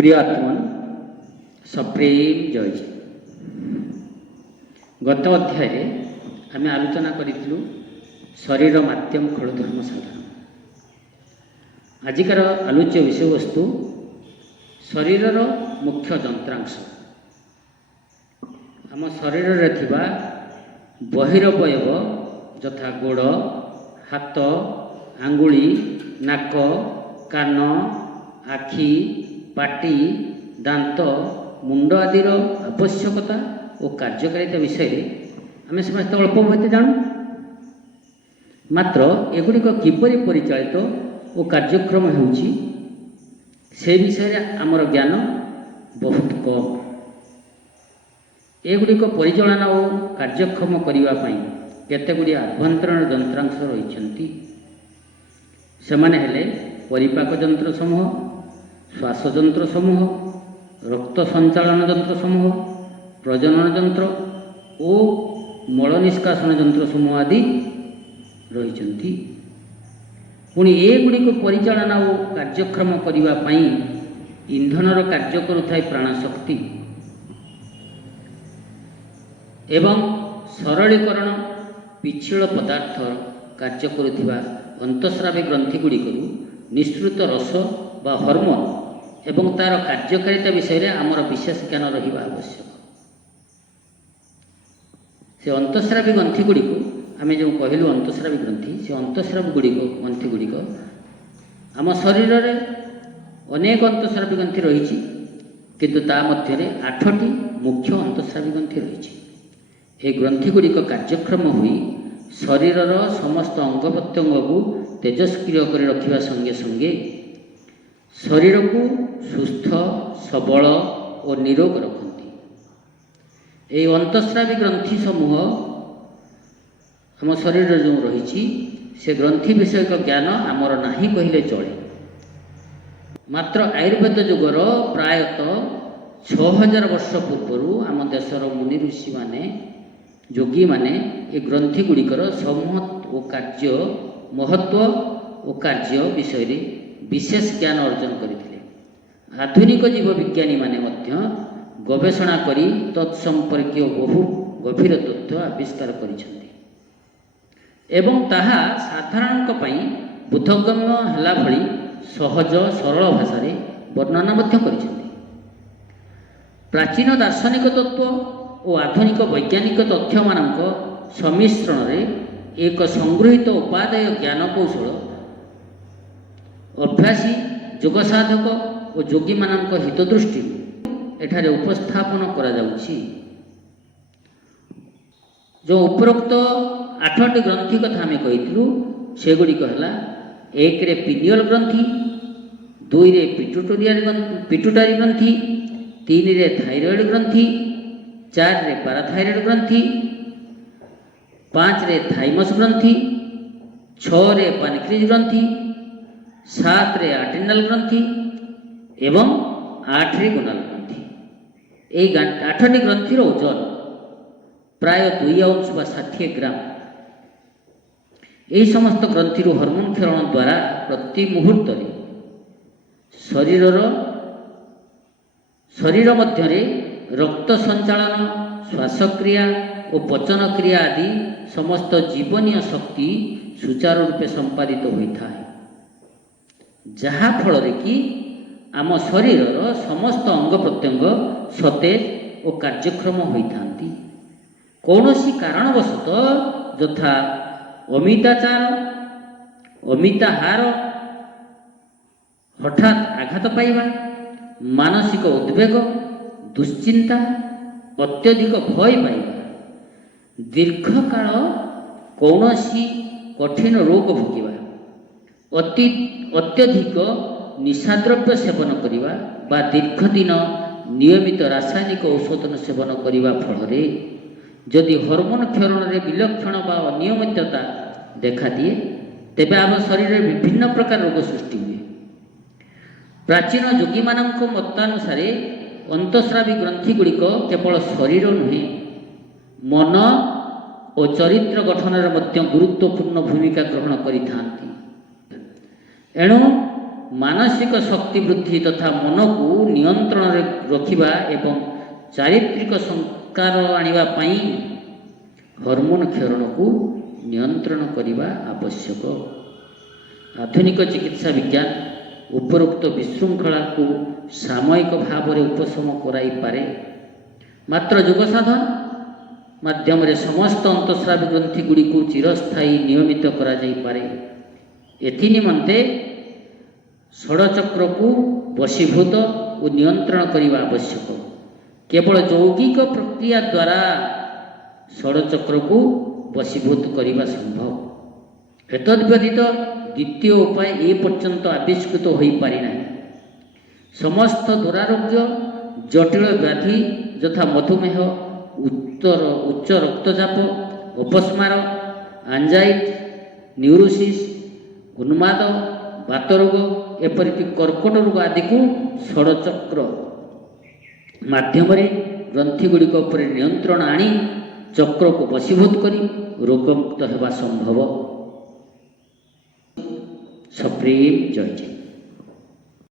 प्रिय आत्मन सप्रेम जयजी। गत अध्याय आम आलोचना करूँ शरीर माध्यम खल धर्म साधन। आजिकार आलोच्य विषय वस्तु शरीरर मुख्य जंत्रांश। आम शरीर में बहिरवयव यथा गोड़, हाथ, आंगुली, नाक, कान, आखि, पाटी, दांत, मुंड आदिर आवश्यकता और कार्यकारिता विषय आम समस्त अल्प बहुत जानू। मात्र एगुड़िक किपरि परिचालित और कार्यक्रम होउछि से विषय आमर ज्ञान बहुत कम। एगुड़िक परिचालना और कार्यक्षम करने केतेगुड़ी आभ्यंतरण जंत्रांश रही हेले परिपाक जंत्र समूह, श्वास जंत्र समूह, रक्त संचालन जंत्र समूह, प्रजनन जंत्र और मल निष्कासन जंत्र समूह आदि रही। पुणी एगुड़ी परिचालना और कार्यक्षम करने इंधनर कार्य करुथाय प्राणशक्ति एवं सरलीकरण पिछिल पदार्थ कार्य करुथिबा अंतस्रावी ग्रंथि गुड़िकरू निःसृत रस बा हर्मोन एवं तार कार्यकारिता विषय आमर विशेष ज्ञान रहिबा आवश्यक। से अंतस्रावी ग्रंथि गुड़ी आम जो कहलु अंतस्रावी ग्रंथि से अंतस्रावी ग्रंथि गुड़िक आम शरीर में अनेक अंतस्रावी ग्रंथि रही किंतु ता मध्य 8टी मुख्य अंतस्रावी ग्रंथि रही। ये ग्रंथि गुड़िक कार्यक्रम हुई शरीरर समस्त अंग प्रत्यंग को तेजस्क्रिय कर रखा संगे संगे शरीर को सुस्थ सबल और निरोग रखती। ये अंतस्रावी ग्रंथि समूह आम शरीर जो रही से ग्रंथि विषयक ज्ञान आमर नाही कहले चले। मात्र आयुर्वेद जुगर प्रायतः 6000 वर्ष पूर्व आम देशर मुनि ऋषि माने योगी माने ये ग्रंथि गुड़िकर समूह और कार्य महत्व और कार्य विषय विशेष ज्ञान अर्जन करते। आधुनिक जीव विज्ञानी माने मध्य गवेषणा करी तत्संपर्कीय बहु गभीर तथ्य आविष्कार करिसेंती एवं ताहा साधारणक पई बोधगम्य हला भली सहज सरल भाषा रे वर्णना मध्य करिसेंती। प्राचीन दार्शनिक तत्व और आधुनिक वैज्ञानिक तथ्य मानक सम्मिश्रण रे एक संगृहित उपादेय ज्ञान कौशल अभ्यासी योग साधक और योगी मानक हित दृष्टि एठारे उपस्थापन करा जाउछि। जो उपरोक्त 8टी ग्रंथि कथा आम कही सेगुड़िक है 1 रे पिनियल ग्रंथि, 2 रे पिट्यूटरी ग्रंथि, 3 रे थायरॉइड ग्रंथि, 4 रे पाराथायरॉइड ग्रंथि, 5 रे थाइमस ग्रंथि, 6 रे पानक्रिज ग्रंथि, 7 रे आर्टेरियल ग्रंथि एवं 8 रे गोनाल ग्रंथि। ये 8टी ग्रंथिर ओजन प्राय 2 आउंस बा 60 ग्राम। यही समस्त ग्रंथि हर्मोन क्षरण द्वारा प्रति मुहूर्त शरीर मध्य रक्त संचालन, श्वासक्रिया और पचन क्रिया आदि समस्त जीवनीय शक्ति सुचारू रूपे संपादित होता है, जहा फल कि आम शरीर समस्त अंग प्रत्यंग सतेज और कार्यक्षम होता। कौनसी कारणवशतः यथा अमिताचार, अमिताहार, हठात आघात पाइबा, मानसिक उद्वेग, दुश्चिंता, अत्यधिक भय पाइबा, दीर्घकाल कौनसी कठिन रोग भोगिबा, अत्यधिक निशाद्रव्य सेवन करिबा बा दीर्घ दिन नियमित रासायनिक औषध सेवन करिबा फल जदि हर्मोन क्षरण में विलक्षण बा अनियमितता देखा दिए तेबे आम शरीर में विभिन्न प्रकार रोग सृष्टि हुए। प्राचीन योगी मानक मतानुसार अंतस्रावी ग्रंथि गुड़िक केवल शरीर नुहे मन और चरित्र गठन में गुरुत्वपूर्ण भूमिका ग्रहण करिथांती। एणु ମାନସିକ ଶକ୍ତି ବୃଦ୍ଧି ତଥା ମନକୁ ନିୟନ୍ତ୍ରଣରେ ରଖିବା ଏବଂ ଚାରିତ୍ରିକ ସଂସ୍କାର ଆଣିବା ପାଇଁ ହରମୋନ୍ କ୍ଷରଣକୁ ନିୟନ୍ତ୍ରଣ କରିବା ଆବଶ୍ୟକ। ଆଧୁନିକ ଚିକିତ୍ସା ବିଜ୍ଞାନ ଉପରୋକ୍ତ ବିଶୃଙ୍ଖଳାକୁ ସାମୟିକ ଭାବରେ ଉପଶମ କରାଇପାରେ, ମାତ୍ର ଯୋଗ ସାଧନ ମାଧ୍ୟମରେ ସମସ୍ତ ଅନ୍ତଃସ୍ରାବୀ ଗ୍ରନ୍ଥି ଗୁଡ଼ିକୁ ଚିରସ୍ଥାୟୀ ନିୟମିତ କରାଯାଇପାରେ। ଏଥି ନିମନ୍ତେ ଷଡ଼ଚକ୍ରକୁ ବଶୀଭୂତ ଓ ନିୟନ୍ତ୍ରଣ କରିବା ଆବଶ୍ୟକ। କେବଳ ଯୌଗିକ ପ୍ରକ୍ରିୟା ଦ୍ୱାରା ଷଡ଼ଚକ୍ରକୁ ବଶୀଭୂତ କରିବା ସମ୍ଭବ। ଏତଦ୍ବ୍ୟତୀତ ଦ୍ୱିତୀୟ ଉପାୟ ଏ ପର୍ଯ୍ୟନ୍ତ ଆବିଷ୍କୃତ ହୋଇପାରିନାହିଁ। ସମସ୍ତ ଦୁରାରୋଗ୍ୟ, ଜଟିଳ ବ୍ୟାଧି ଯଥା ମଧୁମେହ, ଉଚ୍ଚ ରକ୍ତଚାପ, ଅପସ୍ମାର, ଆଞ୍ଜାଇଟି, ନ୍ୟୁରୋସିସ୍, ଉନ୍ମାଦ, ବାତରୋଗ ଏପରିକି କର୍କଟ ରୋଗ ଆଦିକୁ ଷଡ଼ଚକ୍ର ମାଧ୍ୟମରେ ଗ୍ରନ୍ଥିଗୁଡ଼ିକ ଉପରେ ନିୟନ୍ତ୍ରଣ ଆଣି ଚକ୍ରକୁ ବଶୀଭୂତ କରି ରୋଗମୁକ୍ତ ହେବା ସମ୍ଭବ। ସପ୍ରେମ ଜୟ ଜୟ।